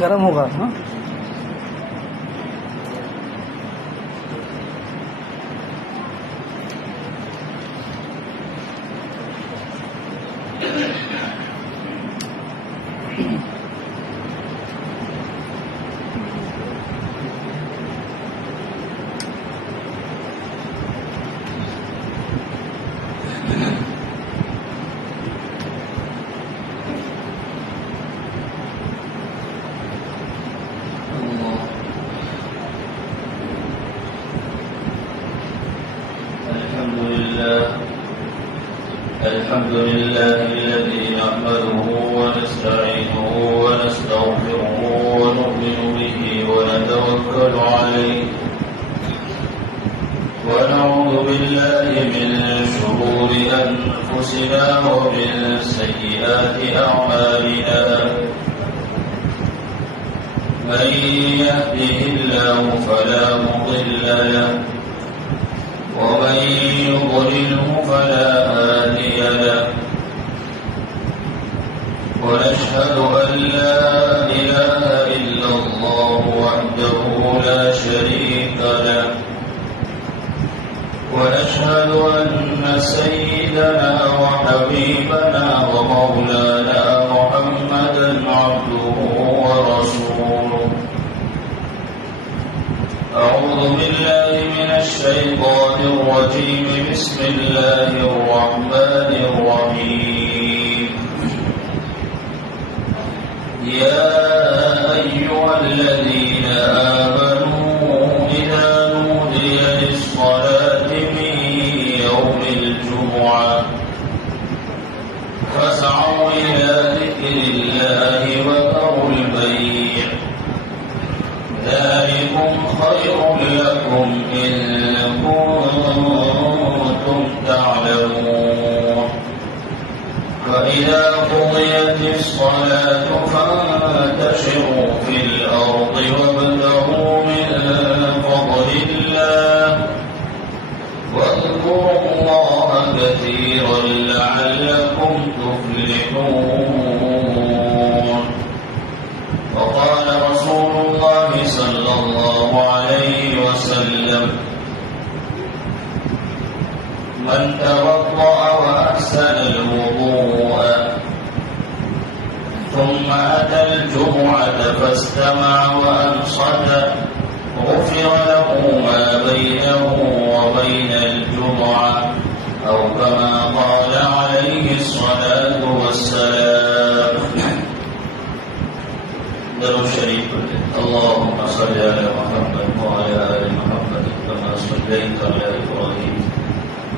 گرم ہوگا نا. الحمد لله الذي نحمده ونستعينه ونستغفره ونؤمن به ونتوكل عليه ونعوذ بالله من شرور أنفسنا ومن سيئات أعمالنا من يهده الله فلا مضل له ومن يضلله فلا هادي له ونشهد أن لا إله إلا الله وحده لا شريك له ونشهد أن سيدنا وحبيبنا ومولانا محمدا عبده ورسوله. أعوذ بالله من الشيطان الرجيم. بسم الله الرحمن الرحيم. يا أيها الذين آمنوا إذا نودي للصلاة من يوم الجمعة فاسعوا إلى ذكر الله وذروا البيع ذلكم خير لكم إن كنتم تعلمون. فإذا قضيت الصلاة فانتشروا في الأرض وابتغوا من فضل الله واذكروا الله كثيرا لعلكم تفلحون. وقال رسول الله صلى الله عليه وسلم: من توضأ وأحسن الوضوء ثم أتى الجمعة فاستمع وأنصت غفر له ما بينه وبين الجمعة أو كما قال عليه الصلاة والسلام. درود شریف اللهم صل على محمد وعلى آل محمد كما صليت على إبراهيم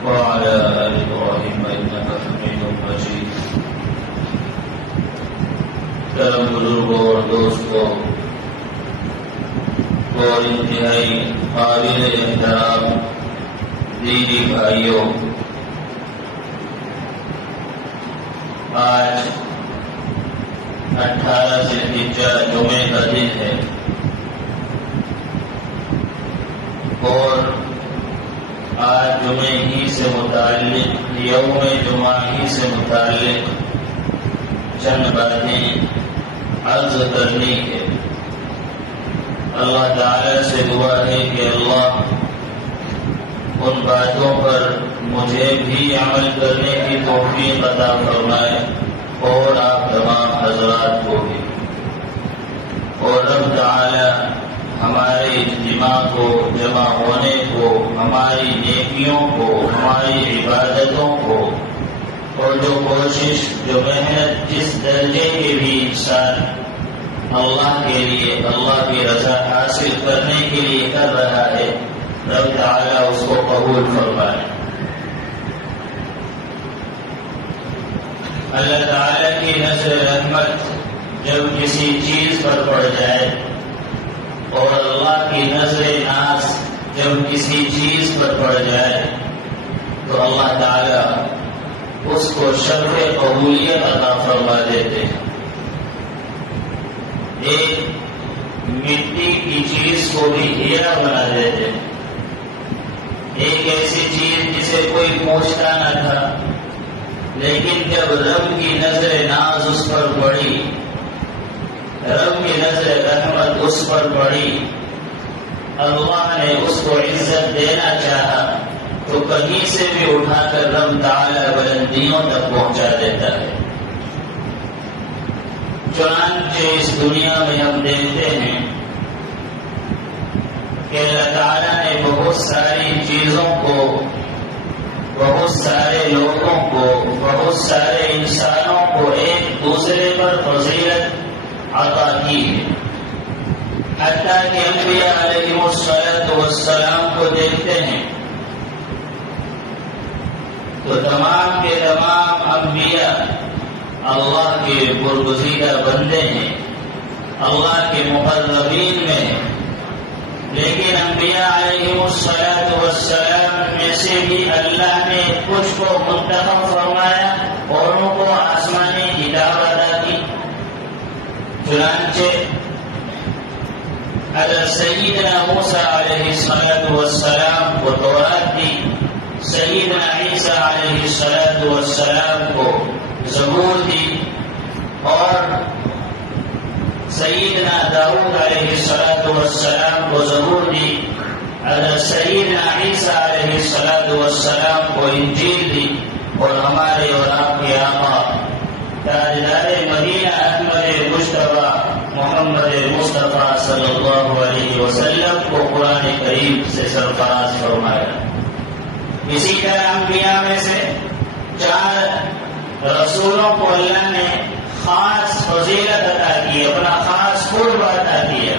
وعلى آل إبراهيم إنك حميد مجيد. کرم بزرگوں اور دوستوں اور انتہائی قابل احترام دینی بھائیوں، آج 18 ذی الحجہ جمعے کا دن ہے اور آج جمعے ہی سے متعلق یوم جمعہ ہی سے متعلق چند باتیں عرض کرنی ہے. اللہ تعالی سے دعا ہے کہ اللہ ان باتوں پر مجھے بھی عمل کرنے کی توفیق عطا فرمائے اور آپ تمام حضرات کو بھی. اور رب تعالی ہمارے اجتماع کو، جمع ہونے کو، ہماری نیکیوں کو، ہماری عبادتوں کو اور جو کوشش، جو محنت جس درجے کے بھی انسان اللہ کے لیے، اللہ کی رضا حاصل کرنے کے لیے کر رہا ہے، رب تعالی اس کو قبول فرمائے. اللہ تعالی کی نظر رحمت جب کسی چیز پر پڑ جائے اور اللہ کی نظر ناز جب کسی چیز پر پڑ جائے تو اللہ تعالی اس کو شرف قبولیت عطا فرما دیتے ہیں. ایک مٹی کی چیز کو بھی ہیرا بنا دیتے ہیں. ایک ایسی چیز جسے کوئی پوچھتا نہ تھا لیکن جب رب کی نظر ناز اس پر پڑی، رب کی نظر رحمت اس پر پڑی، اللہ نے اس کو عزت دینا چاہا تو کہیں سے بھی اٹھا کر رب تعالی بلندیوں تک پہنچا دیتا ہے۔ چنانچہ اس دنیا میں ہم دیکھتے ہیں کہ اللہ تعالیٰ نے بہت ساری چیزوں کو، بہت سارے لوگوں کو، بہت سارے انسانوں کو ایک دوسرے پر فضیلت عطا کی ہے۔ حتیٰ کہ انبیاء علیہ السلام کو دیکھتے ہیں تو تمام کے تمام انبیاء اللہ کے برگزیدہ بندے ہیں، اللہ کے مقربین میں ہیں، لیکن انبیاء علیہ السلام میں سے بھی اللہ نے کچھ کو منتخب فرمایا اور ان کو آسمانی کتاب عطا کی۔ چنانچہ حضرت سیدنا موسیٰ علیہ السلام کو تورات دی، سیدنا عیسیٰ علیہ السلام کو زبور دی، اور سیدنا داؤد علیہ السلام کو زبور دی، حضرت سیدنا عیسیٰ علیہ السلام کو انجیل دی، اور ہمارے اور آپ کے آقا تاجدار مدینہ احمد مصطفیٰ محمد مصطفیٰ صلی اللہ علیہ وسلم کو قرآن کریم سے سرفراز فرمایا۔ اسی طرح انبیاء میں سے 4 رسولوں کو اللہ نے خاص فضیلت عطا کی، اپنا خاص قرب عطا کیا۔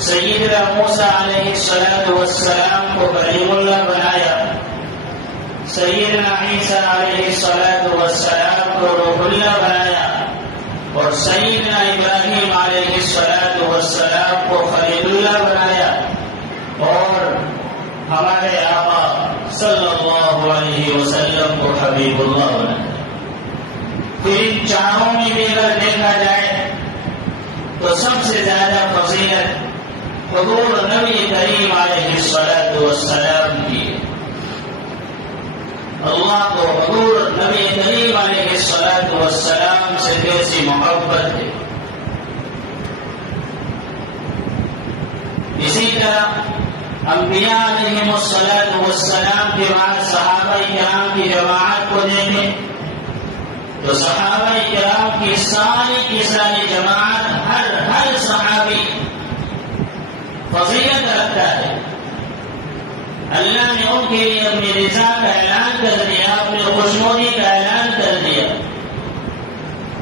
سیدنا موسیٰ علیہ السلام کو کلیم اللہ بنایا، سیدنا عیسیٰ علیہ السلام کو روح اللہ بنایا، اور سیدنا ابراہیم علیہ السلام کو خلیل اللہ بنایا، اور ہمارے آقا صلی اللہ علیہ وسلم کو حبیب اللہ بنایا۔ پھر ان چاروں میں بھی اگر دیکھا جائے تو سب سے زیادہ فضیلت حضور نبی کریم علیہ السلام کی۔ اللہ کو حضور نبی کریم علیہ السلام سے کیسی محبت ہے۔ اسی طرح انبیاء علیہ السلام کے بعد صحابہ کرام کی جماعت کو دیکھیں تو صحابہ کرام کی ساری جماعت، ہر صحابی فضیلت رکھتا ہے۔ اللہ نے ان کے لیے اپنی رضا کا اعلان کر دیا، اپنی خوشنودی کا اعلان کر دیا،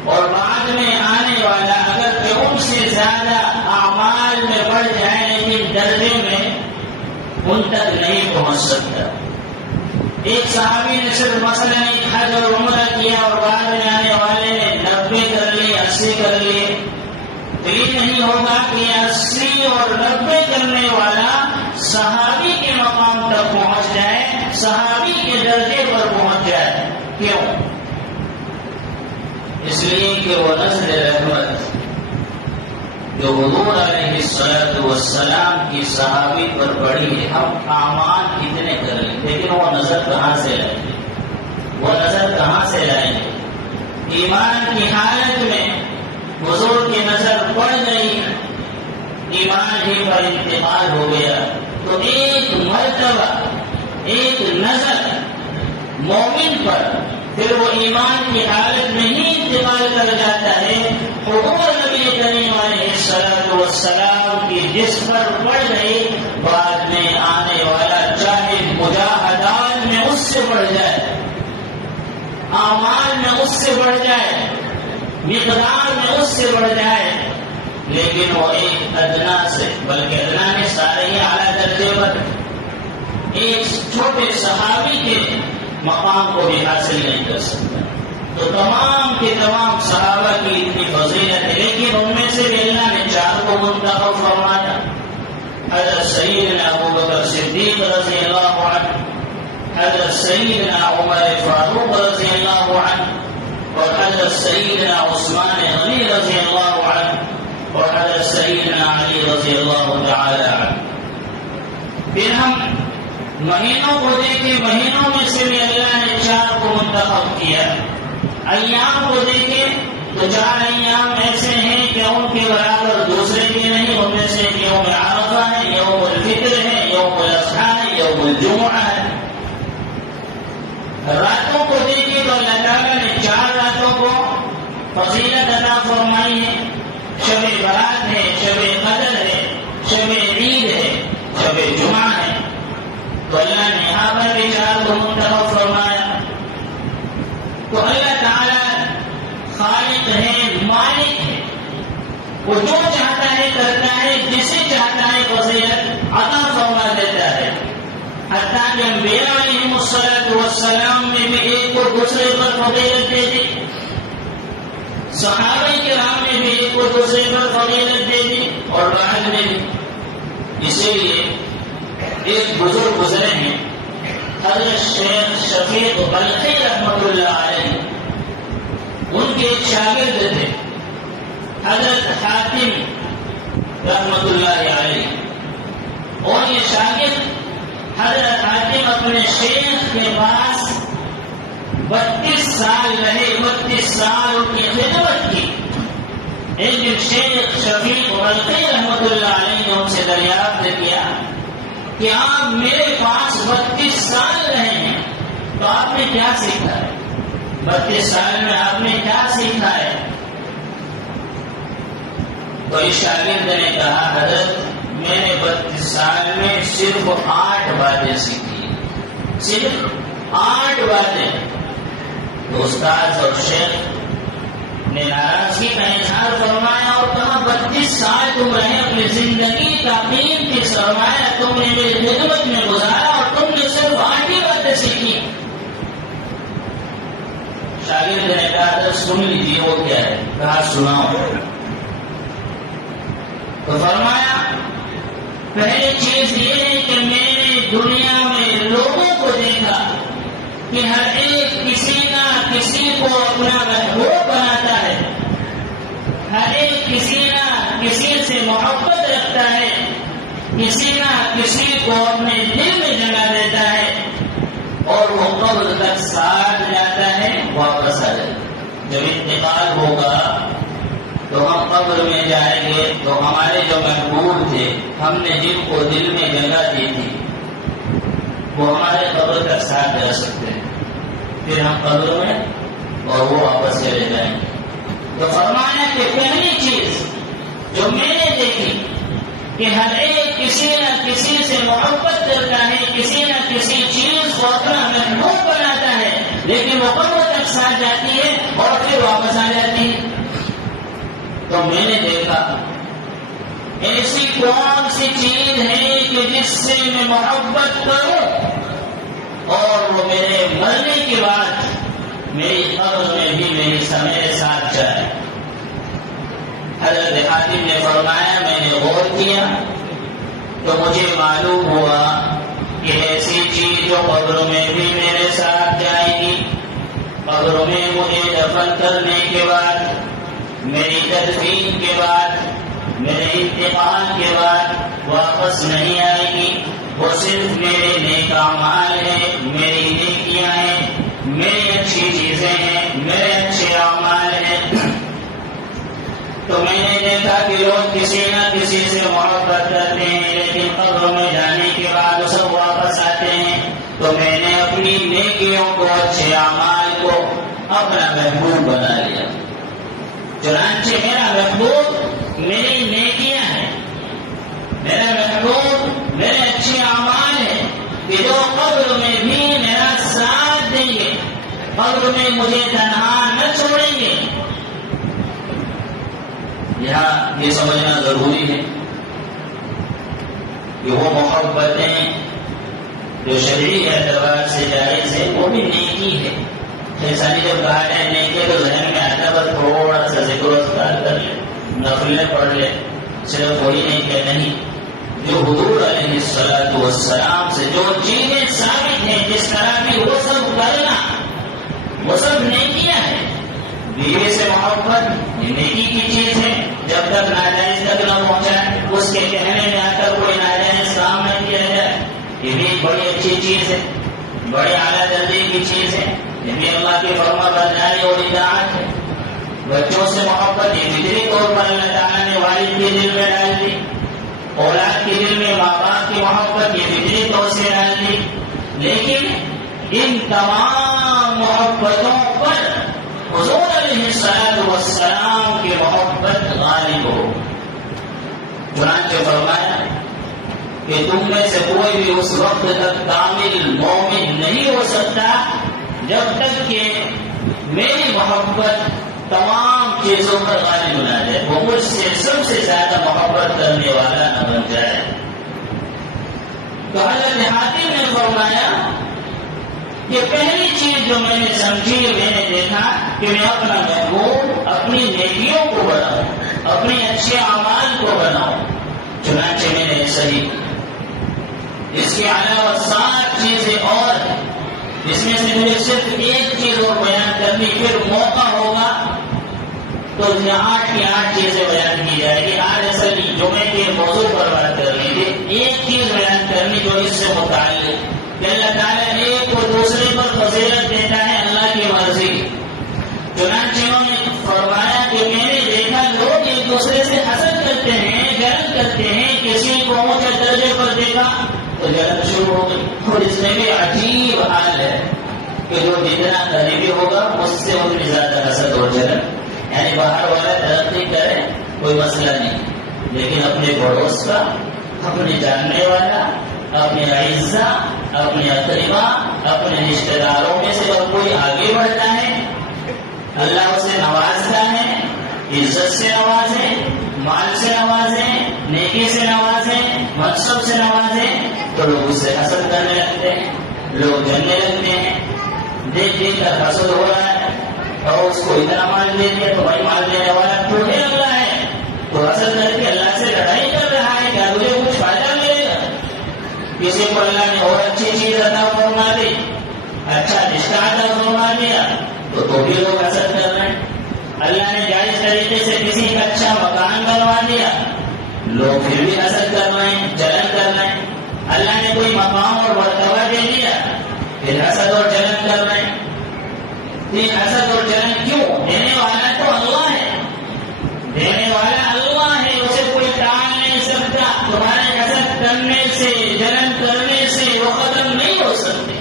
اور بعد میں آنے والا اگر کہ ان سے زیادہ اعمال میں بڑھ جائے لیکن درجے میں ان تک نہیں پہنچ سکتا۔ ایک صحابی نے صرف مثلا ایک حج اور عمرہ کیا اور بعد میں آنے والے نے 90 کر لیے، 80 کر لیے، تو یہ نہیں ہوگا کہ 80 اور 90 کرنے والا صحابی کے مقام تک پہنچ جائے، صحابی کے درجے پر پہنچ جائے۔ کیوں؟ اس لیے کہ وہ نظر رحمت جو حضور علیہ السلام کی صحابی پر پڑی ہے، ہم اعمال کتنے کر لیں لیکن وہ نظر کہاں سے لائیں گے؟ وہ نظر کہاں سے لائیں گے؟ ایمان کی حالت میں حضور کی نظر پڑ گئی، ایمان ہی پر انتقال ہو گیا، تو ایک مرتبہ ایک نظر مومن پر پھر وہ ایمان کی حالت میں ہی انتقال کر جاتا ہے۔ حضور نبی کریم علیہ السلام کی جس پر پڑ گئی، بعد میں آنے والا چاہے مجاہدات میں اس سے بڑھ جائے، اعمال میں اس سے بڑھ جائے، مقدار میں اس سے بڑھ جائے، لیکن وہ ایک ادنا سے، بلکہ ادنا میں سارے ہی اعلیٰ درجے پر ایک چھوٹے صحابی کے مقام کو بھی حاصل نہیں کر سکتا۔ تو تمام کے تمام صحابہ کی اتنی فضیلت ہے، لیکن ان میں سے بھی اللہ نے 4 کو منتخب فرمایا۔ حضرت سیدنا ابو بکر صدیق رضی اللہ عنہ، حضرت سیدنا عمر فاروق رضی اللہ عنہ، اور حضرت سیدنا عثمان غنی رضی اللہ عنہ، اور حضرت سیدنا علی رضی اللہ تعالی عنہ۔ پھر ہم مہینوں کو دیکھے، مہینوں میں سے بھی اللہ نے 4 کو منتخب کیا۔ ایام کو دیکھے تو 4 ایام ایسے ہیں کہ ان کے برابر دوسرے کے نہیں، ان میں سے یوم عرفہ ہے، یوم الفطر ہے، یوم الاضحیٰ ہے، یوم الجمعہ ہے۔ راتوں کو دیکھے تو اللہ تعالیٰ نے 4 راتوں کو فضیلت عطا فرمائی ہے۔ شب برات ہے، شب قدر ہے، شب عید ہے، شب جمعہ ہے۔ تو اللہ نے یہاں پر بھی 4 کو منتخب فرمایا۔ تو اللہ تعالیٰ خالق ہے، مالک ہے، وہ جو چاہتا ہے کرتا ہے، جسے چاہتا ہے فضیلت عطا فرما دیتا ہے۔ حتیٰ کہ انبیاء علیہم السلام نے بھی ایک کو دوسرے پر فضیلت دے دی، صحابہ کرام نے بھی ایک کو دوسرے پر فضیلت دے دی اور بعد میں بھی۔ اسی لیے ایک بزرگ گزرے ہیں حضرت شیخ شفیق بلخی رحمۃ اللہ علیہ، ان کے ایک شاگرد تھے حضرت حاتم رحمۃ اللہ علیہ، اور یہ شاگرد حضرت حاتم اپنے شیخ کے پاس 32 سال رہے، 32 سال ان کی خدمت کی۔ ایک دن شیخ شفیق بلخی رحمۃ اللہ علیہ نے ان سے دریافت کیا کہ آپ میرے پاس 32 سال رہے ہیں، تو آپ نے کیا سیکھا ہے؟ 32 سال میں آپ نے کیا سیکھا ہے؟ تو اس شاگرد نے کہا حضرت میں نے 32 سال میں صرف 8 باتیں سیکھی، صرف 8 باتیں۔ تو استاد اور شیخ نے ناراضگی کا اظہار فرمایا اور کہا 32 سال تم رہے، اپنی زندگی کا قیمتی سرمایہ تم نے میری خدمت میں گزارا اور تم نے صرف 8 ہی باتیں سیکھی۔ شاگرد نے کہا سن لیجیے وہ کیا ہے؟ کہا سناؤ۔ تو فرمایا پہلی چیز یہ ہے کہ میں نے دنیا میں لوگوں کو دیکھا کہ ہر ایک کسی نہ کسی کو اپنا محبوب بناتا ہے، ہر ایک کسی نہ کسی سے محبت رکھتا ہے، کسی نہ کسی کو اپنے دل میں جگہ دیتا ہے، اور وہ قبر تک ساتھ جاتا ہے، واپس آ جاتا ہے۔ جب انتقال ہوگا تو ہم قبر میں جائیں گے تو ہمارے جو محبوب تھے، ہم نے جن کو دل میں جگہ دی تھی، وہ ہمارے قبر تک ساتھ جا سکتے ہیں، پھر ہم قبر میں اور وہ واپس چلے جائیں گے۔ تو فرمایا کہ پہلی چیز جو میں نے دیکھی کہ ہر ایک کسی نہ کسی سے محبت کرتا ہے، کسی نہ کسی چیز کو اپنا محبوب بناتا ہے، لیکن وہ قبر تک ساتھ جاتی ہے اور پھر واپس آ جاتی ہے۔ تو میں نے دیکھا ایسی کون سی چیز ہے کہ جس سے میں محبت کروں اور وہ میرے مرنے کے بعد میری قبر میں بھی میرے ساتھ جائے۔ حضرت حاتم نے فرمایا میں نے غور کیا تو مجھے معلوم ہوا کہ ایسی چیز جو قبر میں بھی میرے ساتھ جائے گی، قبر میں مجھے دفن کرنے کے بعد، میری تدفین کے بعد، میرے انتقال کے بعد واپس نہیں آئے گی، وہ صرف میرے نیک اعمال ہیں، میری نیکیاں ہیں، میری اچھی چیزیں ہیں، میرے اچھے اعمال ہیں۔ تو میں نے دیکھا کہ لوگ کسی نہ کسی سے محبت کرتے ہیں، لیکن قبر میں جانے کے بعد وہ سب واپس آتے ہیں۔ تو میں نے اپنی نیکیوں کو، اچھے اعمال کو اپنا محبوب بنا لیا۔ چنانچہ میرا محبوب میری نیکیاں ہیں، میرا محبوب میرے اچھے اعمال ہیں کہ جو قبر میں بھی میرا ساتھ دیں گے، قبر میں مجھے تنہا نہ چھوڑیں گے۔ یہاں یہ سمجھنا ضروری ہے کہ وہ محبتیں جو شرعی اعتبار سے جائز ہے وہ بھی نیکی ہے۔ انسانی جب کہا جائے نیکی تو ذہن میں آتا ہے تھوڑا سا ذکر و اذکار کر لے، نفلیں پڑھ لے، صرف وہی نیکی نہیں۔ جو حضور علیہ الصلوۃ والسلام سے جو چیزیں ثابت ہیں، جس طرح بھی وہ سب کرنا، وہ سب نیکیاں ہیں۔ بیوی سے محبت یہ نیکی کی چیز ہے، جب تک ناجائز تک نہ پہنچائے، اس کے کہنے میں آ کر کوئی ناجائز کام نہ کیا جائے، یہ بھی ایک بڑی اچھی چیز ہے، بڑے اعلیٰ درجے کی چیز ہے، جن میں اللہ کی فرما برداری اور اطاعت ہے۔ بچوں سے محبت یہ فطری طور پر اللہ تعالیٰ نے والد کے دل میں ڈال دی، اولاد کے دل میں ماں باپ کی محبت یہ فطری طور سے ڈال دی، لیکن ان تمام محبتوں پر حضور علیہ السلام کی محبت غالب ہو۔ چنانچہ فرمایا کہ تم میں سے کوئی بھی اس وقت تک کامل مومن نہیں ہو سکتا جب تک کہ میری محبت تمام چیزوں پر غالب نہ جائے، وہ مجھ سے سب سے زیادہ محبت کرنے والا نہ بن جائے۔ تو حضرت حاتم نے فرمایا کہ پہلی چیز جو میں نے سمجھی، میں نے دیکھا کہ میں اپنا محبوب اپنی نیکیوں کو بناؤں، اپنے اچھے اعمال کو بناؤں۔ چنانچہ میں نے صحیح اس کے علاوہ 7 چیزیں اور، اس میں سے مجھے صرف ایک چیز اور بیان کرنی، پھر موقع ہوگا تو 8 کی 8 چیزیں بیان کی جائے گی۔ آج اصل جمعے کے موضوع پر بات کرنی تھی، ایک چیز بیان کرنی جو اس سے متعلق کہ اللہ تعالیٰ ایک کو دوسرے پر فضیلت دیتا ہے، اللہ کی مرضی۔ چنانچہ انہوں نے فرمایا کہ میں نے دیکھا لوگ ایک دوسرے سے حسد کرتے ہیں، جلن کرتے ہیں، کسی کو اونچے درجے پر دیکھا تو جلن شروع ہو گئی۔ اور اس میں بھی عجیب حال ہے کہ جو جتنا قریبی ہوگا اس سے اتنی زیادہ حسد اور جلن، یعنی باہر والا ترقی کرے کوئی مسئلہ نہیں، لیکن اپنے پڑوس کا، اپنے جاننے والا، اپنے اعزا، اپنے اقربا، اپنے رشتے داروں میں سے اگر کوئی آگے بڑھتا ہے، اللہ اسے نوازتا ہے، عزت سے نوازے، مال سے نوازے، نیکی سے نوازے، منصب سے نوازے، تو لوگ اس سے حسد کرنے لگتے ہیں، لوگ جلنے لگتے ہیں۔ دیکھ دیکھ کر حسد ہو رہا ہے، اور اس کو اتنا مال دے دیا تو بھائی مال دینے والا ٹوٹے اللہ ہے، تو حسد کر کے اللہ سے لڑائی کر رہا ہے، کیا تجھے کچھ فائدہ ملے گا؟ کسی کو اللہ نے اور اچھی چیز عطا فرما دی، اچھا رشتہ عطا فرما دیا، تو بھی لوگ حسد کر رہے ہیں۔ اللہ نے جائز طریقے سے کسی کا اچھا مکان بنوا دیا، لوگ پھر بھی حسد کر رہے ہیں، جلن کر رہے ہیں۔ اللہ نے کوئی مقام اور مرتبہ دے دیا، پھر حسد اور جلن کر رہے ہیں۔ یہ حسد اور جلن کیوں؟ دینے والا تو اللہ ہے، دینے والا اللہ ہے، اسے کوئی ٹال نہیں سکتا۔ تمہارے حسد کرنے سے، جلن کرنے سے وہ ختم نہیں ہو سکتے۔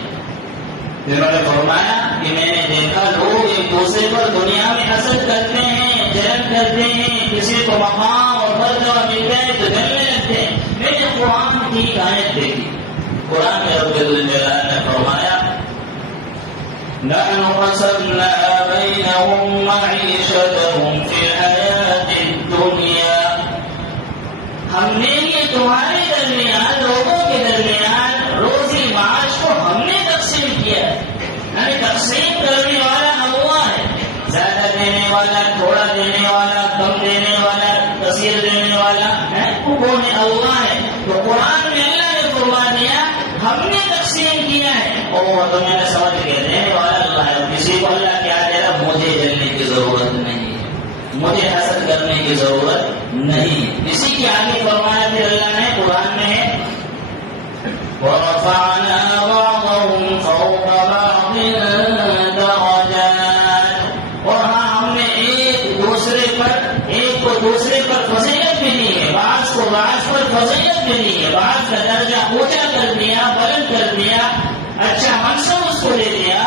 انہوں نے فرمایا کہ میں نے دیکھا لوگ ایک دوسرے پر دنیا میں حسد کرتے ہیں، جلن کرتے ہیں، کسی کو مقام اور مرتبہ مل جائے تو جلنے لگتے ہیں۔ میں نے قرآن کی آیت دیکھی، قرآن میں رب الجلال نے فرمایا نحن قسمنا بينهم معيشتهم في الحياة الدنيا، ہم نے یہ تمہارے درمیان، لوگوں کے درمیان روزی معاش کو ہم نے تقسیم کیا ہے۔ یعنی تقسیم کرنے والا اللہ ہے، زیادہ دینے والا، تھوڑا دینے والا، کم دینے والا، کثیر دینے والا ہے، وہ اللہ ہے۔ تو قرآن میں اللہ نے فرما دیا ہم نے تقسیم کیا ہے، اور تو میں نے سمجھ کے دینے والا اللہ ہے۔ کسی کو اللہ کیا دے رہا، مجھے جلنے کی ضرورت نہیں ہے، مجھے حسد کرنے کی ضرورت نہیں ہے۔ اسی کی آگے فرمایا پھر اللہ نے قرآن میں ہے وَرَفَعْنَا بَعْضَهُمْ فَوْقَ بَعْضٍ دَرَجَاتٍ، اور ہاں ہم نے ایک کو دوسرے پر فضیلت بھی دی ہے، بعض کو بعض پر فضیلت بھی دی ہے، بعض کا درجہ اونچا کر دیا، بلند کر دیا، اچھا منصب اس کو دے دیا۔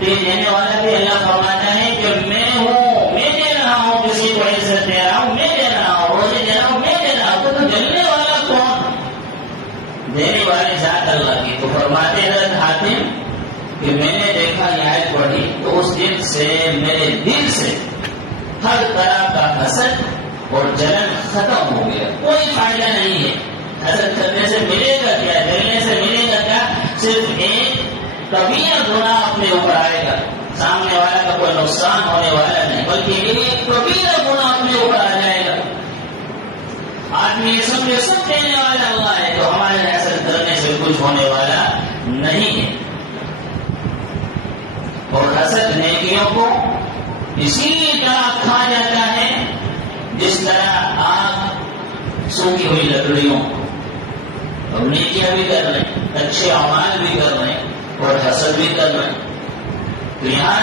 تو یہ دینے والا بھی اللہ فرماتا ہے کہ میں ہوں، میں دے رہا ہوں، کسی کو عزت دے رہا ہوں، میں دے رہا ہوں، روزی دے رہا ہوں، میں دے رہا ہوں۔ تو جلنے والا کون؟ دینے والی ذات اللہ کی۔ تو فرماتے حضرت حاتم کہ میں نے دیکھا یہ آیت پڑھی تو اس دن سے میرے دل سے ہر طرح کا حسد اور جلن ختم ہو گیا، کوئی فائدہ نہیں ہے۔ حسد کرنے سے ملے گا کیا؟ جلنے سے ملے گا کیا؟ صرف ایک کبیرہ گناہ اپنے اوپر آئے گا، سامنے والا کا کوئی نقصان ہونے والا نہیں، بلکہ ایک کبیرہ گناہ اپنے اوپر آ جائے گا۔ آدمی یہ سب دینے والا اللہ ہے، تو ہمارے حسد کرنے سے کچھ ہونے والا نہیں ہے۔ اور حسد نیکیوں کو اسی طرح کھا جاتا ہے جس طرح آگ سوکھی ہوئی لکڑیوں، اور نیکیاں بھی کر رہے ہیں، اچھے اعمال بھی کر رہے ہیں اور حسد بھی کر رہے ہیں. تو یہاں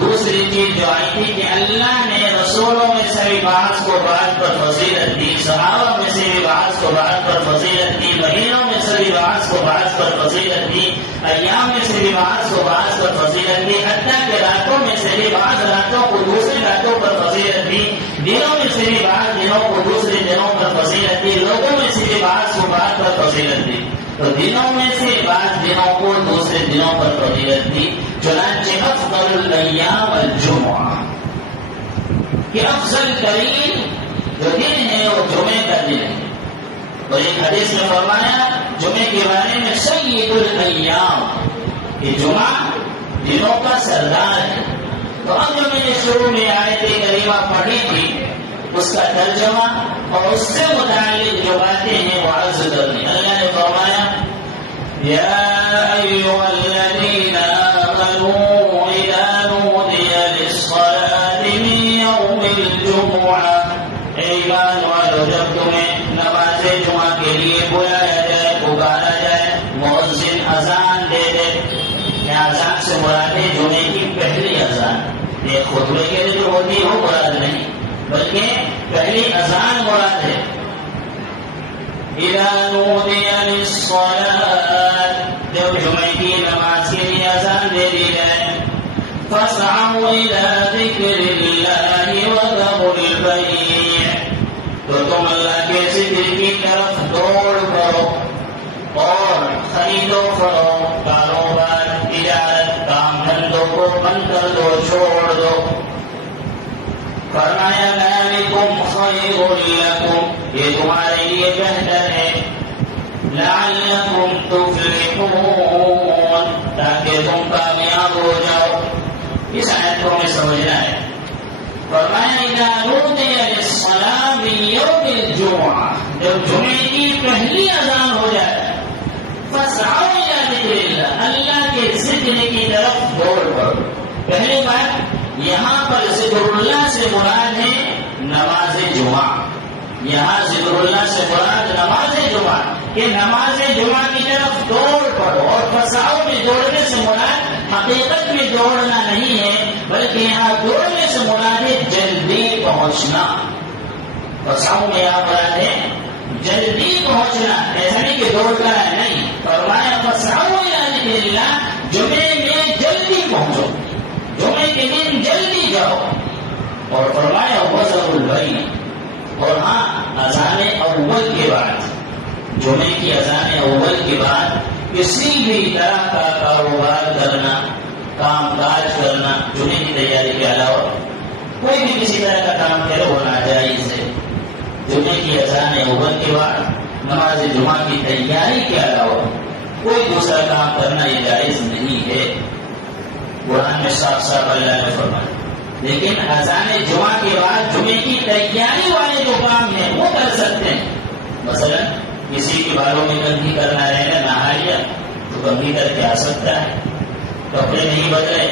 دوسری چیز جو آئی تھی کہ اللہ نے رسولوں میں سے بھی بعض کو بعض پر فضیلت دی، صحابہ میں سے بھی بعض کو بعض پر فضیلت دی، مہینوں میں سے بھی بعض کو بعض پر فضیلت دی، ایام میں سے بھی بعض کو بعض پر فضیلت دی، حتیٰ کہ راتوں میں سے بھی بعض راتوں کو دوسری راتوں پر فضیلت دی، دنوں میں سے بھی بعض دنوں کو دوسرے دنوں پر فضیلت دی، لوگوں میں سے بھی بعض کو بعض پر فضیلت دی. تو دنوں میں سے بعض دنوں کو دوسرے دنوں پر فضیلت دی. چنانچہ افضل الایام الجمعہ، کہ افضل ترین جو دن ہے وہ جمعے کا دن ہے. اور ایک حدیث میں فرمایا جمعے کے بارے میں سید الایام، کہ جمعہ دنوں کا سردار ہے. تو اب جو میں نے شروع میں آیت کریمہ پڑھی تھی اس کا ترجمہ اور اس سے متعلق جو باتیں ہیں وہ عرض کرنی. اللہ نے فرمایا یا ایھا الذین آمنوا اذا نودی للصلاة من یوم الجمعہ، اے ایمان والو جب تمہیں نماز جمعہ کے لیے بلایا جائے، پکارا جائے، مؤذن اذان دے دے. یہاں اذان سے مراد ہے جمعے کی پہلی اذان، ایک خطبے کے لیے جو ہوتی ہے وہ مراد نہیں بلکہ پہلی اذان مراد ہے. اذا نودی للصلاة، جب جمعے کی نماز کے لیے اذان دے دی جائے، فاسعوا الى ذکر اللہ وذروا البیع، تو تم اللہ کے ذکر کی طرف دوڑ کرو اور خرید و فروخت، کاروبار، تجارت، کام دھندوں کو بند کر دو، چھوڑ دو. فرمایا ذالکم خیر لکم، یہ تمہارے لیے بہتر ہے، لعلکم تفلحون، تاکہ تم کامیاب ہو جاؤ. اس آیت کو ہمیں سمجھنا ہے. فرمایا اذا نودی للصلاة من یوم الجمعہ، جب جمعے کی پہلی اذان ہو جائے، فاسعوا الی ذکر اللہ، اللہ کے ذکر کی طرف دوڑ پڑو. پہلی بات یہاں پر ذکر اللہ سے مراد ہے نماز جمعہ. یہاں ذکر اللہ سے مراد نماز جمعہ، کہ نماز جمعہ کی طرف دوڑ پڑو. اور فسعوا میں دوڑنے سے مراد حقیقت میں دوڑنا نہیں ہے بلکہ یہاں دوڑنے سے مراد ہے جلدی پہنچنا. فسعوا میں یہاں مراد ہے جلدی پہنچنا، ایسا نہیں کہ دوڑ کر ہے، نہیں. فرمایا فسعوا الی ذکر اللہ، جمعے میں جلدی پہنچو، جمعے کے دن جلدی جاؤ. اور فرمایا وذروا البیع، اور ہاں اذان اول کے بعد، جمعے کی اذان اول کے بعد کسی بھی طرح کا کاروبار کرنا، کام کاج کرنا، جمعے کی تیاری کے علاوہ کوئی بھی کسی طرح کا کام کرے وہ ناجائز ہے. جمعے کی اذان اول کے بعد نماز جمعہ کی تیاری کے علاوہ کوئی دوسرا کام کرنا یہ جائز نہیں ہے. قرآن میں صاف صاف اللہ نے فرمایا. لیکن اذان جمعہ کے بعد جمعے کی تیاری والے جو کام ہیں وہ کر سکتے ہیں. مثلا کسی کے بالوں میں کنگھی کرنا رہے نا، نہا لیا تو کنگھی کر کے آ سکتا ہے. کپڑے نہیں بدلے،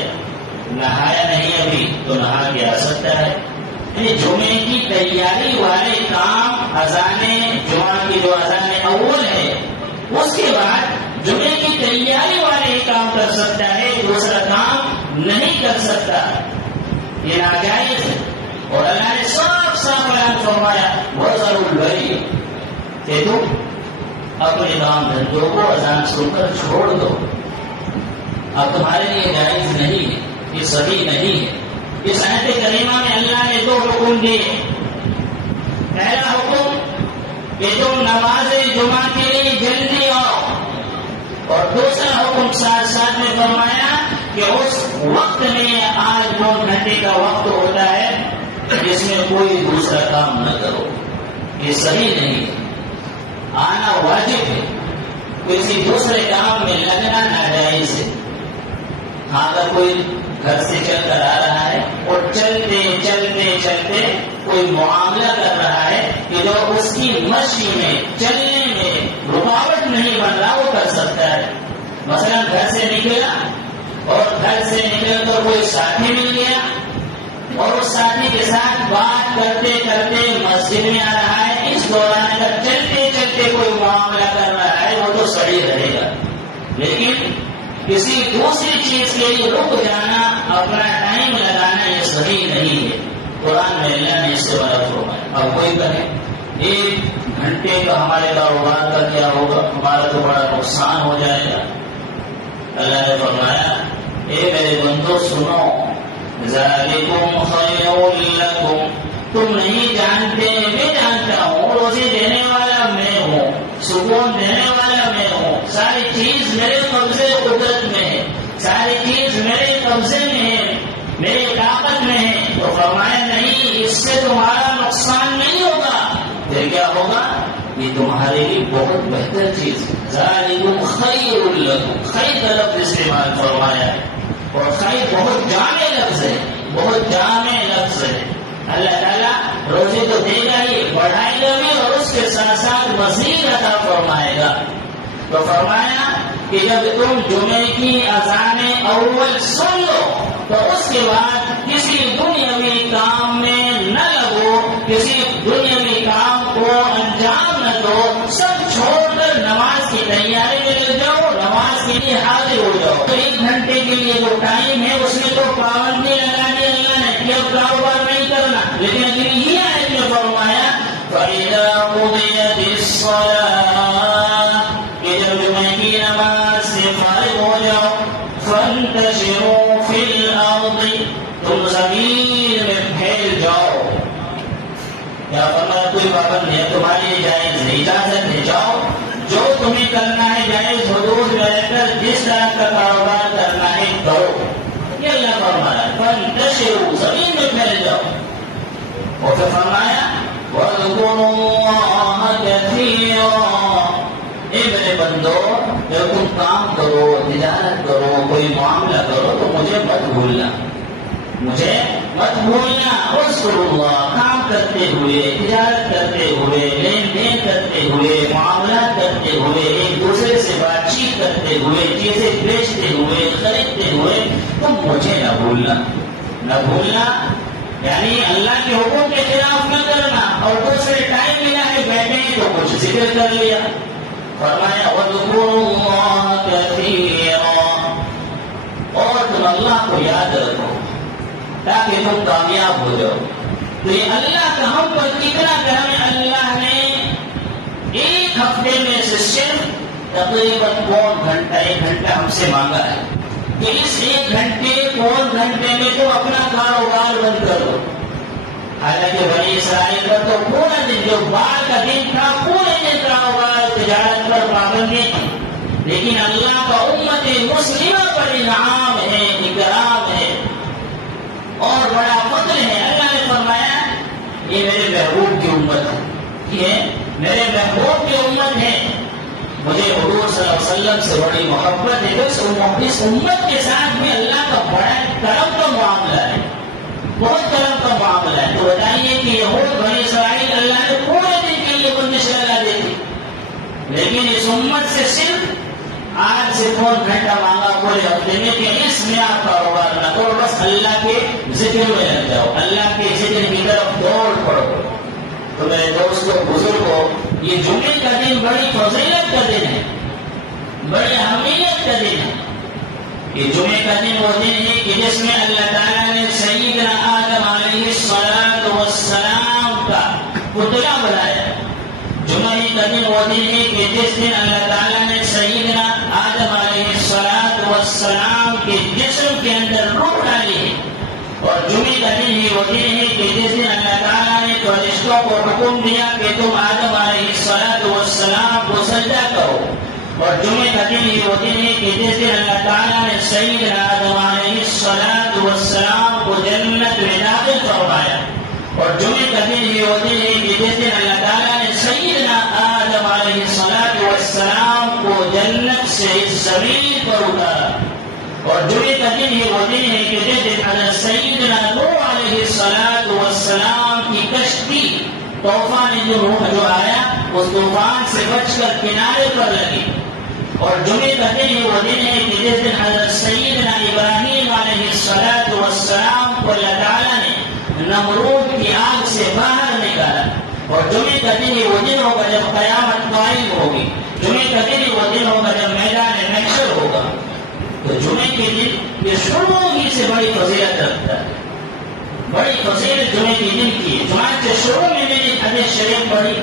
نہایا نہیں ابھی تو نہا کے آ سکتا ہے. یعنی جمعے کی تیاری والے کام اذان جمعہ کی جو اذان اول ہے اس کے بعد جمعے کی تیاری والے کام کر سکتا ہے، دوسرا کام نہیں کر سکتا. یہ ناجائز ہے. اور اللہ نے صاف صاف بیان فرمایا وذروا البیع، کہ تم اپنے کام دھندوں کو اذان سن کر چھوڑ دو. اب تمہارے لیے جائز نہیں ہے، یہ صحیح نہیں ہے. اس آیت کریمہ میں اللہ نے دو حکم دیے. پہلا حکم کہ تم نماز جمعہ کے لیے جلدی آؤ، اور دوسرا حکم ساتھ ساتھ میں فرمایا کہ اس وقت میں 8-9 گھنٹے کا وقت ہوتا ہے جس میں کوئی دوسرا کام نہ کرو. یہ صحیح نہیں ہے. آنا واجب ہے، کسی دوسرے کام میں لگنا ناجائز ہے. ہاں اگر کوئی گھر سے چل کر آ رہا ہے اور چلتے چلتے چلتے کوئی معاملہ کر رہا ہے کہ جو اس کی مشی میں، چلنے میں رکاوٹ نہیں بن رہا، وہ کر سکتا ہے. مثلا گھر سے نکلا اور گھر سے نکل کر کوئی ساتھی مل گیا اور اس ساتھی کے ساتھ بات کرتے کرتے مسجد میں آ رہا ہے. اس دوران اگر چلتے چلتے کوئی معاملہ کر رہا ہے وہ تو صحیح رہے گا. لیکن کسی دوسری چیز کے لیے رک جانا، اپنا ٹائم لگانا یہ صحیح نہیں ہے۔ قرآن میں اللہ نے اس سے بڑا فرمایا۔ اب کوئی کہے 1 گھنٹے کا ہمارے کاروبار کا کیا ہوگا، ہمارا تو بڑا نقصان ہو جائے گا۔ اللہ نے فرمایا اے میرے بندو سنو، ذالکم خیر لکم، تم نہیں جانتے میں جانتا ہوں، روزی دینے والا میں ہوں، سکون دینے والا میں ہوں، ساری چیز میرے قبضے قدرت میں ہے، ساری چیز میرے قبضے میں ہے، میری طاقت میں ہے۔ تو فرمایا نہیں، اس سے تمہارا نقصان نہیں ہوگا، پھر کیا ہوگا؟ یہ تمہارے لیے بہت بہتر چیز ہے۔ ذالکم خیر لکم، خیر کا لفظ استعمال فرمایا ہے، اور خیر بہت جامع لفظ ہے، بہت جامع لفظ ہے۔ اللہ تعالیٰ روزی تو دے گا ہی، بڑھائے گا بھی، اور اس کے ساتھ ساتھ مزید عطا فرمائے گا۔ تو فرمایا کہ جب تم جمعے کی اذان اول سن لو تو اس کے بعد کسی دنیاوی کام میں نہ لگو، کسی دنیاوی کام کو انجام نہ دو، سب چھوڑ کر نماز کی تیاری میں لگ جاؤ، نماز کے لیے حاضر ہو جاؤ۔ تو 1 گھنٹے کے لیے جو ٹائم ہے اس میں تو پابندی لگا دی اللہ نے کہ اب کاروبار نہیں کرنا، لیکن اگر یہ آیت میں فرمایا فَإِذَا قُضِيَتِ الصَّلَاةُ، کہ جب جمعے کی نماز سے فارغ ہو جاؤ، فَانْتَشِرُوا فِي الْأَرْضِ، تم زمین میں پھیل جاؤ۔ کیا فرمایا؟ کوئی پابند ہے تمہارے لیے، جائز ہے، اجازت ہے، جاؤ جو تمہیں کرنا ہے جائز حدود میں رہ کر جس طرح کا کاروبار کرنا ہے کرو۔ یہ اللہ فرمایا فَانْتَشِرُوا، زمین میں پھیل جاؤ۔ اور پھر فرمایا وَاذْكُرُوا اللَّهَ كَثِيرًا، اے میرے بندو جب تم کام کرو، تجارت کرو، کوئی معاملہ کرو تو مجھے مت بھولنا، مجھے مت بھولنا۔ اذکروا اللہ، کام کرتے ہوئے، تجارت کرتے ہوئے، لین دین کرتے ہوئے، معاملات کرتے ہوئے، ایک دوسرے سے بات چیت کرتے ہوئے، چیزیں بیچتے ہوئے، خریدتے ہوئے تم مجھے نہ بھولنا۔ نہ بھولنا یعنی اللہ کے حکم کے خلاف نہ کرنا، اور دوسرے ٹائم ملا ہے بیٹھے تو کچھ ذکر کر لیا۔ فرمایا وَاذْكُرُوا اللَّهَ كَثِيرًا، اور تم اللہ کو یاد رکھو تاکہ تم کامیاب ہو جاؤ۔ تو یہ اللہ کا ہم پر کتنا کرم ہے، اللہ نے 1 ہفتے میں سے صرف تقریباً 1 گھنٹہ ہم سے مانگا ہے کہ اس 1 گھنٹے میں تم اپنا کاروبار بند کرو۔ حالانکہ بنی اسرائیل کا تو پورا دن، جو بار کا دن تھا، پورے دن کاروبار تجارت پر پابندی تھی، لیکن اللہ کا امت مسلمہ پر انعام ہے، اکرام ہے اور بڑا فضل ہے۔ اللہ نے فرمایا یہ میرے محبوب کی امت ہے، یہ میرے محبوب کی امت ہے، مجھے حضور صلی اللہ علیہ وسلم سے بڑی محبت ہے۔ اس امت کے ساتھ بھی اللہ کا بڑا کرم کا معاملہ ہے، بہت کرم کا معاملہ ہے۔ تو بتائیے کہ یہود بنی اسرائیل اللہ نے پورے دن کے لیے بندش لگا دیتی، لیکن اس امت سے صرف آج سے 1 گھنٹہ مانگا پورے ہفتے میں کہ اس میں آپ کاروبار نہ کرو، بس اللہ کے ذکر میں لگ جاؤ، اللہ کے ذکر کی طرف دوڑ پڑو۔ تو میرے دوستوں بزرگوں، یہ جمعے کا دن بڑی فضیلت کا دن ہے، بڑی اہمیت کا دن ہے۔ یہ جمعے کا دن وہ دن ہے کہ جس میں اللہ تعالیٰ نے سیدنا آدم علیہ السلام کا پتلا بنایا۔ جمعہ کا دن وہ دن ہے کہ جس دن اللہ تعالیٰ نے سیدنا آدم علیہ السلام کے جسم کے اندر روح ڈالی ہے، اور جمعے کا دن ہی وہ دن ہے کہ جس دن اللہ تعالیٰ نے فرشتوں کو حکم دیا کہ تم آدم علیہ السلام کو سجدہ کرو، اور جمعے کا دن ہی وہ دن ہے کہ جس دن اللہ تعالیٰ نے سیدنا آدم علیہ السلام کو جنت میں داخل فرمایا، اور جمعے کا دن ہی وہ دن ہے کہ جس دن اللہ تعالیٰ نے سیدنا آدم علیہ السلام کو جنت سے اس زمین پر اتارا، اور جمعے کا دن ہی وہ دن ہے کہ جس دن سیدنا نوح علیہ السلام کی کشتی طوفان جو آیا اس طوفان سے بچ کر کنارے پر لگی، اور جمعے کا دن ہی وہ دن ہے کہ جس دن حضرت سیدنا ابراہیم علیہ السلام کو اللہ تعالیٰ نے نمرود کی آگ سے باہر نکالا، اور جمعے کا دن ہی وہ دن ہوگا جب قیامت قائم ہوگی، جمعے کا دن ہی وہ دن ہوگا جب میدان محشر تو جمعے کے دن یہ شروع ہی سے بڑی فضیلت رکھتا ہے، بڑی فضیلت جمعے کے دن کی ہے۔ چنانچہ شروع میں نے ایک حدیث شریف پڑھی،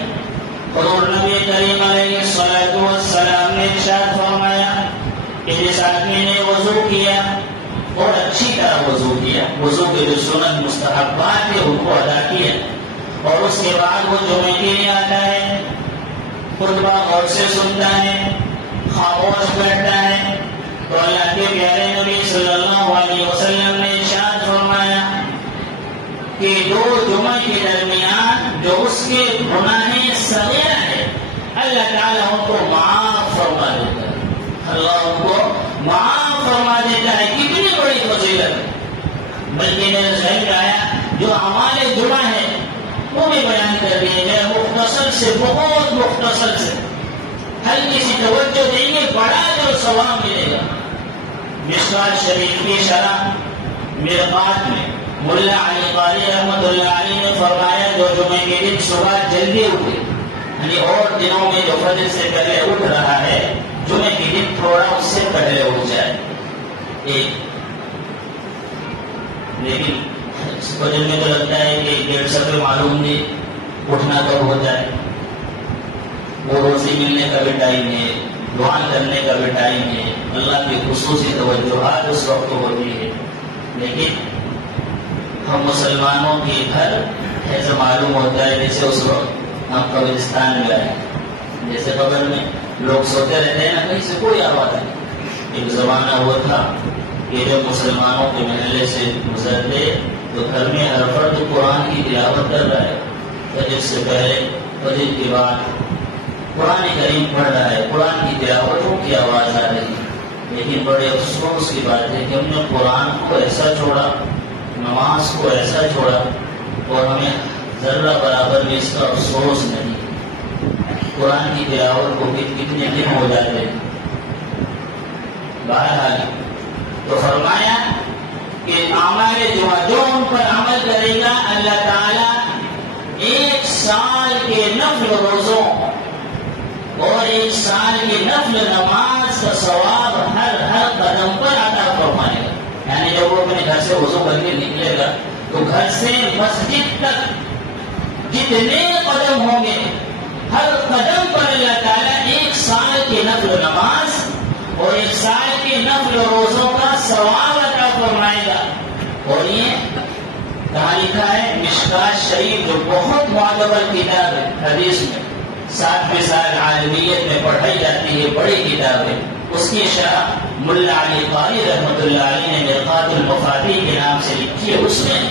حضور نبی کریم علیہ الصلوۃ والسلام نے ارشاد فرمایا کہ جس آدمی نے وضو کیا اور اچھی طرح وضو کیا، وضو کے جو سنت مستحبات ہے ان کو ادا کیا، اور اس کے بعد وہ جمعے کے لیے آتا ہے، خطبہ غور سے سنتا ہے، خاموش بیٹھتا ہے، تو اللہ کے پیارے نبی صلی اللہ علیہ وسلم نے ارشاد فرمایا کہ دو جمعہ کے درمیان جو اس کے گناہ صغیرہ ہے اللہ تعالیٰ ان کو معاف فرما دیتا ہے، اللہ ان کو معاف فرما دیتا ہے۔ کتنی بڑی فضیلت ہے۔ بلکہ میرے ذہن میں آیا جو ہمارے جمعہ ہے وہ بھی بیان کر دیا گیا، مختصر سے، بہت مختصر سے، ہلکی سی توجہ دیں گے بڑا جو ثواب ملے گا۔ مشکات شریف کی شرح مرقات میں ملا علی قاری رحمۃ اللہ علیہ نے فرمایا جو جمعے کے دن صبح جلدی اٹھے، یعنی اور دنوں میں جو فجر سے پہلے اٹھ رہا ہے جمعے کے دن تھوڑا اس سے پہلے اٹھ جائے لیکن فجر میں تو لگتا ہے کہ 1.5 سفر معلوم نہیں اٹھنا کب ہو جائے، وہ روزی ملنے کا بھی ٹائم ہے، دعا کرنے کا بھی ٹائم ہے، اللہ کی خصوصی توجہات اس وقت ہوتی ہے، لیکن ہم مسلمانوں کی گھر ایسا معلوم ہوتا ہے جیسے اس وقت ہم قبرستان میں آئے، جیسے قبر میں لوگ سوتے رہتے ہیں نا، کہیں سے کوئی آواز نہیں۔ ایک زمانہ ہوا تھا کہ جب مسلمانوں کے محلے سے گزرتے تو گھر میں ہر فرد قرآن کی تلاوت کر رہا ہے، فجر سے پہلے، فجر کے بعد قرآن کریم پڑھ رہا ہے، قرآن کی تلاوتوں کی آواز آ رہی ہے، لیکن بڑے افسوس کی بات ہے کہ ہم نے قرآن کو ایسا چھوڑا، نماز کو ایسا چھوڑا، اور ہمیں ذرہ برابر بھی اس کا افسوس نہیں۔ قرآن کی تلاوت کو کتنے دن ہو جاتے ہیں۔ بہرحال تو فرمایا کہ اعمال جو ان پر عمل کرے گا اللہ تعالیٰ 1 سال کے نفل روزوں اور 1 سال کی نفل نماز کا ثواب ہر قدم پر عطا فرمائے گا۔ یعنی جب وہ اپنے گھر سے وضو کر کے نکلے گا تو گھر سے مسجد تک جتنے قدم ہوں گے ہر قدم پر اللہ تعالیٰ 1 سال کی نفل نماز اور 1 سال کے نفل روزوں کا ثواب عطا فرمائے گا۔ اور یہ کہاں لکھا ہے؟ مشکات شریف جو بہت معتبر کتاب ہے حدیث میں، 7ویں سال عالمیت میں پڑھائی جاتی ہے، بڑی کتاب ہے، اس کی شرح ملا علی قاری رحمۃ اللہ علیہ نے مرقات المفاتیح کے نام سے لکھی ہے۔ اس میں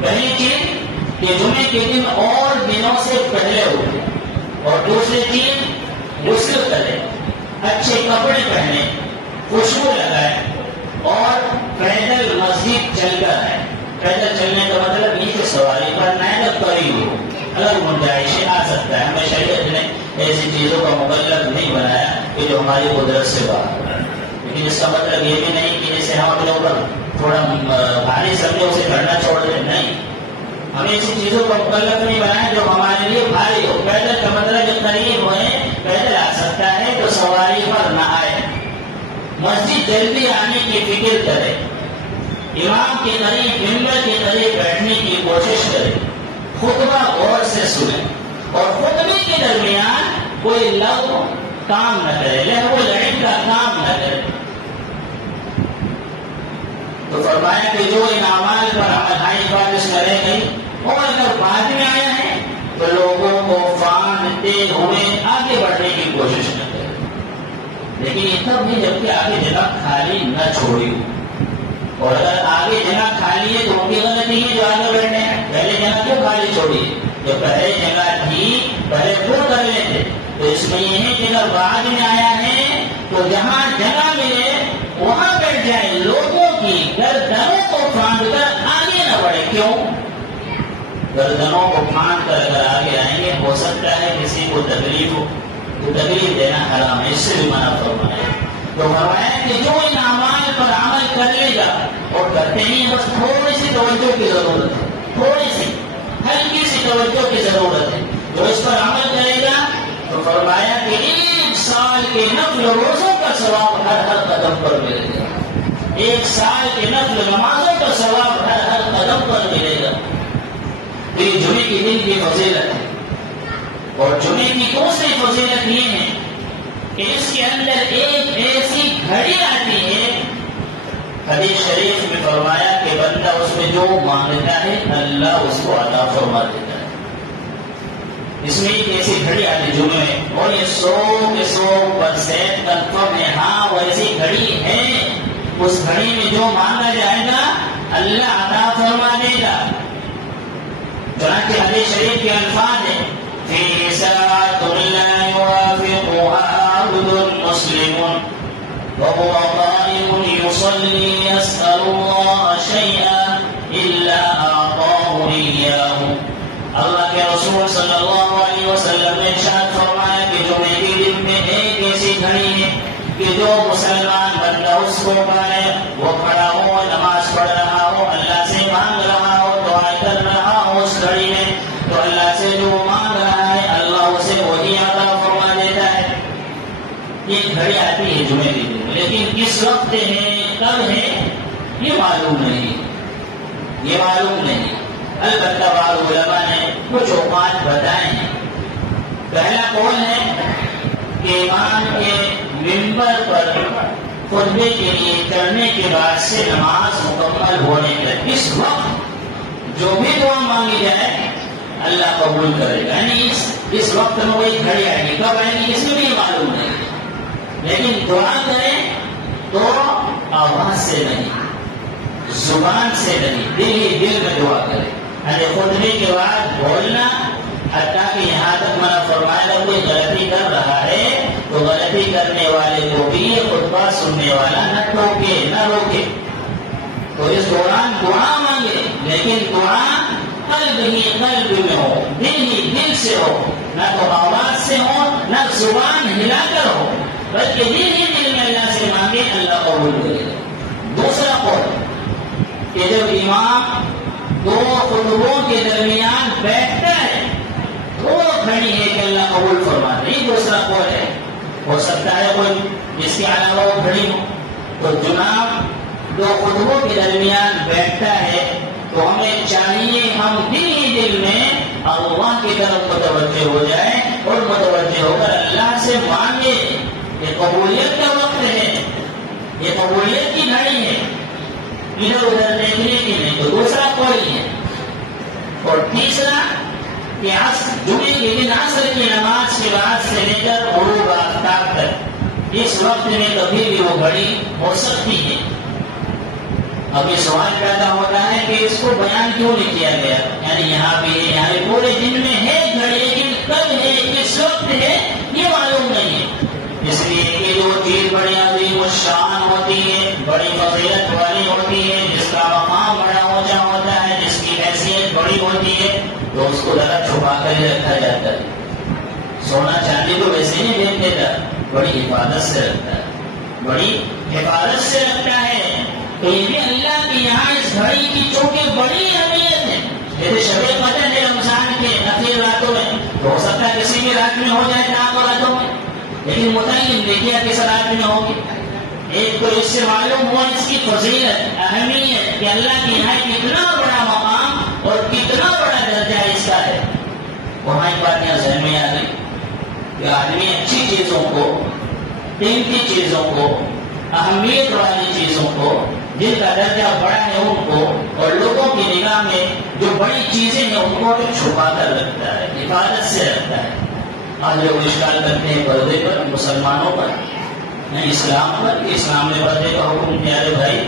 پہلی چیز کہ جمعے کے دن اور دنوں سے پہلے اٹھے، اور دوسری چیز غسل کرے، اچھے کپڑے پہنے، خوشبو لگائے، اور پیدل مسجد چل کر آئے۔ پیدل چلنے کا مطلب یہ کہ سواری پر نائب قریب ہو، الگ گنجائش آ سکتا ہے۔ ہمیں شریعت نے ایسی چیزوں کا مبلغ نہیں بنایا کہ جو ہماری قدرت سے باہر ہے، لیکن اس کا مطلب یہ بھی نہیں کہ جیسے ہم اپنے اوپر تھوڑا بھاری سمجھے اسے کرنا چھوڑ دیں، نہیں، ہمیں ایسی چیزوں کا مبلغ نہیں بنایا جو ہمارے لیے بھاری ہو۔ پیدل کا مطلب قریب ہوئے، پیدل آ سکتا ہے تو سواری پر نہ آئے، مسجد جلدی آنے کی فکر کرے، امام کے قریب، ممبر کے قریب بیٹھنے کی کوشش کرے، خطبہ غور سے سنے، اور خطبے کے درمیان کوئی لغو کام نہ کرے، لہو لعب کا کام نہ کرے۔ تو فرمایا کہ جو ان اعمال پر عمل ہائی بات اس میں رہ گئی، اور اگر بعد میں آیا ہے تو لوگوں کو فاندتے ہوئے آگے بڑھنے کی کوشش نہ کرے، لیکن یہ تب بھی جبکہ آگے جگہ خالی نہ چھوڑی ہو، اور اگر آگے جگہ خالی ہے تو ان کی غلطی ہے جو آگے بیٹھنے ہیں، پہلے جگہ کیوں خالی چھوڑی ہے؟ جو پہلے جگہ تھی پہلے پور کر لیتے۔ تو اس میں یہ ہے کہ اگر بعد میں آیا ہے تو جہاں جگہ ملے وہاں بیٹھ جائے، لوگوں کی گردنوں کو پھاند کر آگے نہ بڑھے۔ کیوں؟ گردنوں کو پھاند کر اگر آگے آئیں گے ہو سکتا ہے کسی کو تکلیف ہو، تو تکلیف دینا حرام ہے، اس سے بھی منع فرمایا۔ تو فرمایا کہ جو ان اعمال پر عمل کر لے گا، اور کرتے نہیں، بس تھوڑی سی توجہ کی ضرورت ہے، تھوڑی سی ہلکی سی توجہ کی ضرورت ہے، جو اس پر عمل کرے گا تو فرمایا کہ 1 سال کے نفل روزوں کا ثواب ہر قدم پر ملے گا۔ ایک سال کے نفل نمازوں کا ثواب ہر قدم پر ملے گا. تو یہ جمعے کے دن کی فضیلت ہے. اور جمعے کی دوسری فضیلت یہ ہے کہ اس کے اندر ایک ایسی گھڑی آتی ہے، حدیث شریف میں فرمایا کہ بندہ اس میں جو مانگتا ہے اللہ اس کو عطا فرما دیتا ہے. اس میں ایک ایسی گھڑی آتی جمعے میں، اور یہ 100% کنفرم ہے. ہاں وہ ایسی گھڑی ہے، اس گھڑی میں جو مانگا جائے گا اللہ عطا فرما دے گا. چنانچہ حدیث شریف کے الفاظ ہیں فِي سَاعَةٌ لَا يُوَافِقُهَا عَبْدٌ مُسْلِمٌ وهو قائم يصلي يسأل الله شيئا إلا أعطاه إياه. اللہ کے رسول صلی اللہ علیہ وسلم نے ارشاد فرمایا کہ جمعے کے دن میں ایک ایسی گھڑی ہے کہ جو مسلمان بندہ اس کو پائے، وہ کھڑا ہو، نماز پڑھ رہا ہو، اللہ سے مانگ رہا ہو، دعا کر رہا ہو اس گھڑی میں، تو اللہ سے جو مانگ رہا ہے اللہ اسے وہی عطا فرما دیتا ہے. یہ گھڑی آتی ہے جمعے کے دن، لیکن کس وقت ہے، کب ہے، یہ معلوم نہیں. البتہ بعض علماء نے کچھ اوقات بتائے ہیں. پہلا قول ہے کہ امام کے منبر پر خطبے کے لیے چڑھنے کے بعد سے نماز مکمل ہونے تک اس وقت جو بھی دعا مانگی جائے اللہ قبول کرے گا. یعنی اس وقت میں وہی گھڑی آئے گی، کب آئے گی اس میں بھی معلوم نہیں، لیکن دعا کریں تو آواز سے نہیں، زبان سے نہیں، دل ہی دل میں دعا کریں. یعنی خطبے کے بعد بولنا، حتیٰ کہ یہاں تک منع فرمایا کوئی غلطی کر رہا ہے تو غلطی کرنے والے کو بھی خطبہ سننے والا نہ ٹوکے نہ روکے. تو اس دوران دعا مانگے، لیکن دعا قلب میں ہو، دل ہی دل سے ہو، نہ تو آواز سے ہو نہ زبان ہلا کر ہو، بلکہ دل ہی دل میں اللہ سے مانگے، اللہ قبول کرے گا. دوسرا قول کہ جب امام دو خطبوں کے درمیان بیٹھتا ہے تو کھڑی ہے کہ اللہ قبول فرما دے. یہ دوسرا قول ہے. ہو سکتا ہے کوئی جس کے علاوہ وہ کھڑی ہو. تو جناب دو خطبوں کے درمیان بیٹھتا ہے تو ہمیں چاہیے ہم دل ہی دل میں اللہ کی طرف متوجہ ہو جائے اور متوجہ ہو کر اللہ سے مانگے. یہ قبولیت کا وقت ہے، یہ قبولیت کی گھڑی ہے، ادھر ادھر دیکھنے کی نہیں. تو دوسرا کوئی ہے. اور تیسرا کہ جمعے کے دن عصر کی نماز کے بعد سے لے کر غروب آفتاب تک اس وقت میں کبھی بھی وہ گھڑی ہو سکتی ہے. اب یہ سوال پیدا ہوتا ہے کہ اس کو بیان کیوں نہیں کیا گیا، یعنی یہاں بھی ہے، یہاں پورے دن میں ہے گھڑی، لیکن کب ہے کس وقت ہے یہ معلوم نہیں ہے. اس لیے کہ جو چیز بڑی عظیم الشان ہوتی ہے، بڑی فضیلت والی ہوتی ہے، جس کا مقام بڑا اونچا ہوتا ہے، جس کی حیثیت بڑی ہوتی ہے، تو اس کو ذرا چھپا کر ہی رکھا جاتا ہے. سونا چاندی کو ویسے نہیں دیکھ دیتا، بڑی حفاظت سے رکھتا ہے، بڑی حفاظت سے رکھتا ہے. تو یہ بھی اللہ کے یہاں اس گھڑی کی چونکہ بڑی اہمیت ہے. جیسے شب قدر ہے رمضان کے اخیر راتوں میں، تو ہو سکتا ہے کسی بھی رات میں ہو جائے تمام راتوں میں، لیکن متعین دیکھیے کس رات میں ہوگی. ایک تو اس سے معلوم ہوا اس کی فضیلت، اہمیت کہ اللہ کے یہاں کتنا بڑا مقام اور کتنا بڑا درجہ اس کا ہے. وہاں ایک بات یہاں ذہن میں آ گئی کہ آدمی اچھی چیزوں کو، قیمتی چیزوں کو، اہمیت والی چیزوں کو، جن کا درجہ بڑا ہے ان کو، اور لوگوں کی نگاہ میں جو بڑی چیزیں ہیں ان کو چھپا کر رکھتا ہے، حفاظت سے رکھتا ہے. آج لوگ اشکال کرتے ہیں پردے پر، مسلمانوں پر، اسلام پر. اسلام نے پردے کا حکم دیا ہے بھائی،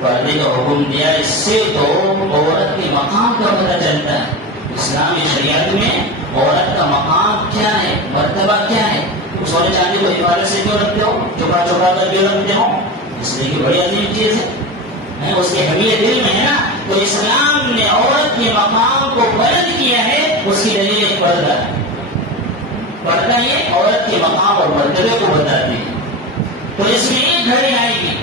پردے کا حکم دیا. اس سے تو عورت کے مقام کا پتہ چلتا ہے. اسلامی شریعت میں عورت کا مقام کیا ہے، مرتبہ کیا ہے. سونے چاندی کو حفاظت سے کیوں رکھتے ہو، چھپا چھپا کر کیوں رکھتے ہو؟ اس لیے کہ بڑی عظیم چیز ہے، اس کی اہمیت دل میں ہے نا. تو اسلام نے عورت کے مقام کو بلند کیا ہے، اس کی دلیل ایک پردہ ہے. پردہ یہ عورت کے مقام اور مرتبے کو بتاتی ہے. تو اس میں ایک گھڑی آئے گی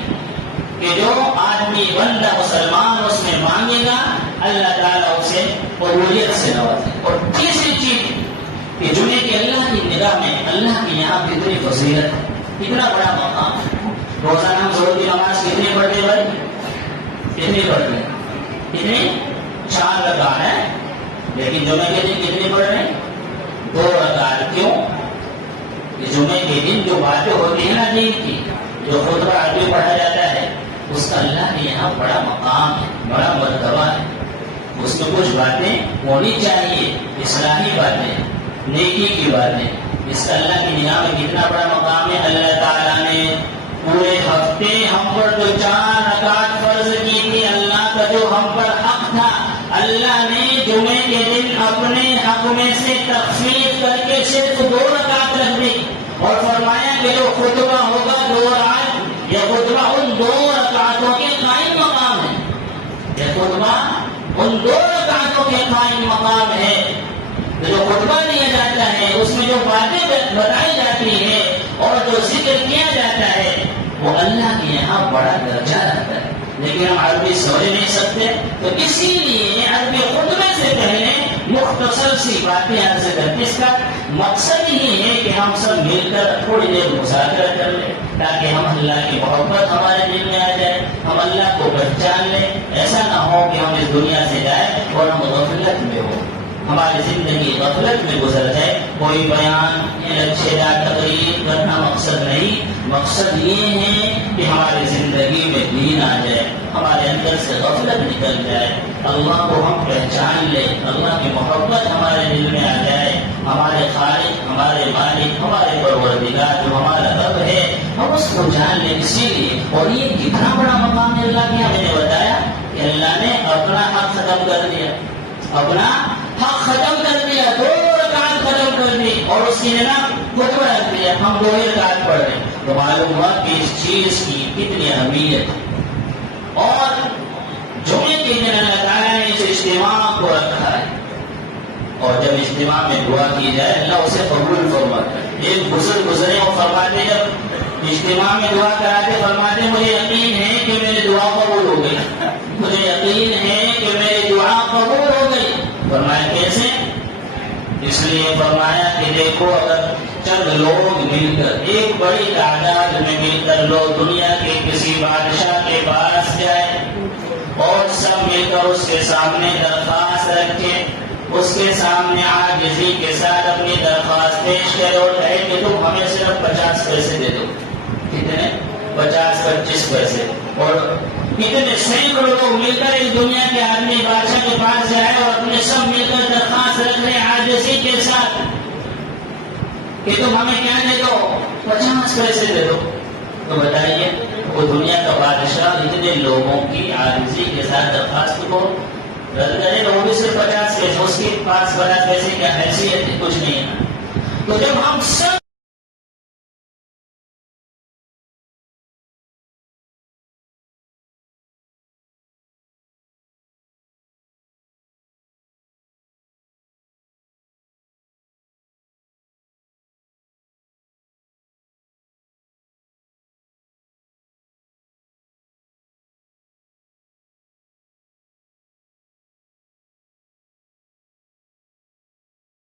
کہ جو آدمی بندہ مسلمان اس میں مانگے گا اللہ تعالیٰ اسے قبولیت سے نوازے. اور تیسری چیز کہ جمعے کی اللہ کی نگاہ میں اللہ کے یہاں کتنی فضیلت ہے، کتنا بڑا مقام ہے. روزانہ ہم ظہر کی نماز کتنی پڑھتے بھائی؟ کتنی پڑھتے؟ کتنی؟ 4 رکعت ہے، لیکن جمعے کے دن کتنی پڑھ رہے ہیں؟ 2 رکعت۔ کیوں؟ کہ جمعے کے دن جو باتیں ہوتی ہیں نا دین کی، جو خطبہ عربی پڑھا جاتا ہے، اس کا اللہ کے یہاں بڑا مقام ہے، بڑا مرتبہ ہے۔ اس میں کچھ باتیں ہونی چاہیے، اصلاحی باتیں، نیکی کی باتیں۔ اس کا اللہ کی نگاہ میں کتنا بڑا مقام ہے۔ اللہ تعالیٰ نے پورے ہفتے ہم پر جو 4 رکعت فرض کی تھی، اللہ کا جو ہم پر حق تھا، اللہ نے جمعے کے دن اپنے حق میں سے تخفیف کر کے صرف 2 رکعت رکھ دی اور فرمایا کہ جو خطبہ ہوگا 2 رکعت، یہ خطبہ ان 2 رکعتوں کے قائم مقام ہے۔ یہ خطبہ ان 2 رکعتوں کے قائم مقام ہے۔ جو خطبہ دیا جاتا ہے اس میں جو باتیں بتائی جاتی ہے اور جو ذکر کیا جاتا ہے وہ اللہ کے یہاں بڑا درجہ رہتا ہے، لیکن ہم عربی سمجھ نہیں سکتے، تو اسی لیے عربی خطبے سے پہلے مختصر سی باتیں عرض کرتے۔ اس کا مقصد یہ ہے کہ ہم سب مل کر تھوڑی دیر مذاکرہ کر لیں تاکہ ہم اللہ کی محبت ہمارے دل میں آ جائے، ہم اللہ کو پہچان لیں۔ ایسا نہ ہو کہ ہم اس دنیا سے جائیں اور ہم غفلت میں ہوں، ہماری زندگی غفلت میں گزر جائے۔ کوئی بیان یا لچھیدار تقریر کرنا مقصد نہیں، مقصد یہ ہے کہ ہماری زندگی میں دین آ جائے، ہمارے اندر سے غفلت نکل جائے، اللہ کو ہم پہچان لیں، اللہ کی محبت ہمارے دل میں آ جائے، ہمارے خالق، ہمارے مالک، ہمارے پروردگار جو ہمارا رب ہے، ہم اس کو جان لیں۔ اسی لیے اور یہ کتنا بڑا مقام ہے اللہ کے، ہمیں نے بتایا کہ اللہ نے اپنا حق ختم کر دیا، اپنا حق ختم کر دیا، 2 رکعت ختم کر دی اور اس کی جگہ خطبہ رکھ دیا، ہم 2 رکعت پڑھ رہے ہیں۔ تو معلوم ہوا کہ اس چیز کی کتنی اہمیت ہے۔ اور جمعے کے دن اللہ تعالیٰ نے اس اجتماع کو رکھا ہے، اور جب اجتماع میں دعا کی جائے اللہ اسے قبول فرماتا ہے۔ ایک بزرگ گزرے اور فرماتے جب اجتماع میں دعا کراتے فرماتے مجھے یقین ہے کہ میری دعا قبول ہو گئی، مجھے یقین ہے کہ میری دعا قبول ہو گئی۔ فرمایا کیسے؟ اس لیے فرمایا کہ دیکھو اگر چند لوگ مل کر، ایک بڑی تعداد میں مل کر لوگ دنیا کے کسی بادشاہ کے پاس جائے اور سب مل کر اس کے سامنے درخواست رکھے، اس کے سامنے عاجزی کے ساتھ اپنی درخواست پیش کرے اور کہے کہ تم ہمیں صرف 50 پیسے دے دو۔ کتنے؟ 50-25 پیسے۔ اور اتنے سینکڑوں لوگ مل کر اس دنیا کے آدمی بادشاہ کے پاس جائے اور اپنے سب مل کر درخواست رکھ لیں عاجزی کے ساتھ کہ تم ہمیں کیا دے دو؟ 50 پیسے دے دو۔ تو بتائیے وہ دنیا کا بادشاہ اتنے لوگوں کی عاجزی کے ساتھ درخواست کو رد کرے تو وہ بھی صرف 50 پیسے، اس کے پاس 50 پیسے کیا حیثیت ہے؟ کچھ نہیں ہے۔ تو جب ہم سب